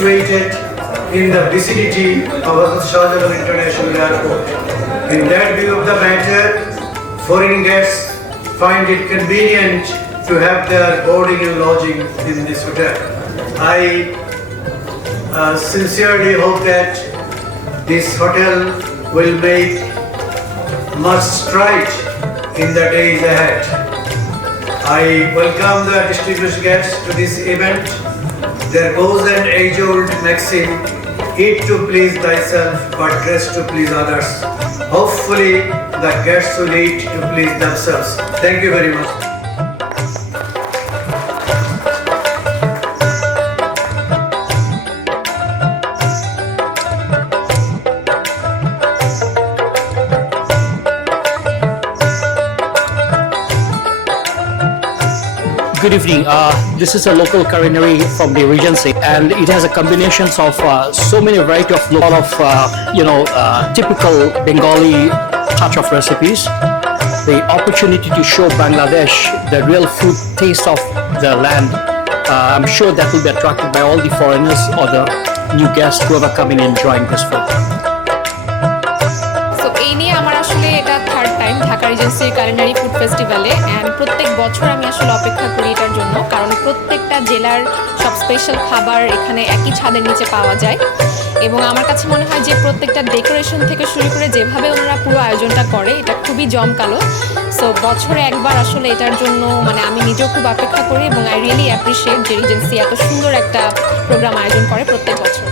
situated in the vicinity of Shah Jahan International Airport. In that view of the matter, foreign guests find it convenient to have their boarding and lodging in this hotel. I sincerely hope that this hotel will make much stride in the days ahead. I welcome the distinguished guests to this event. There goes an age-old maxim, eat to please thyself, but dress to please others. Hopefully, the guests will eat to please themselves. Thank you very much. Good evening. This is a local culinary from the Regency, and it has a combination of so many variety of lot of typical Bengali touch of recipes. The opportunity to show Bangladesh the real food taste of the land. I'm sure that will be attracted by all the foreigners or the new guests who are coming and enjoying this food. এই নিয়ে আমার আসলে এটা third time Dhaka রিজেন্সির culinary food ফেস্টিভ্যালে, and প্রত্যেক বছর আমি আসলে অপেক্ষা করি এটার জন্য, কারণ প্রত্যেকটা জেলার সব স্পেশাল খাবার এখানে একই ছাদের নিচে পাওয়া যায়। এবং আমার কাছে মনে হয় যে প্রত্যেকটা ডেকোরেশন থেকে শুরু করে যেভাবে ওনারা পুরো আয়োজনটা করে এটা খুবই জমকালো। সো বছরে একবার আসলে এটার জন্য মানে আমি নিজেও খুব অপেক্ষা করি, এবং আই রিয়েলি অ্যাপ্রিসিয়েট যে রিজেন্সি এত সুন্দর একটা প্রোগ্রাম আয়োজন করে প্রত্যেক বছর।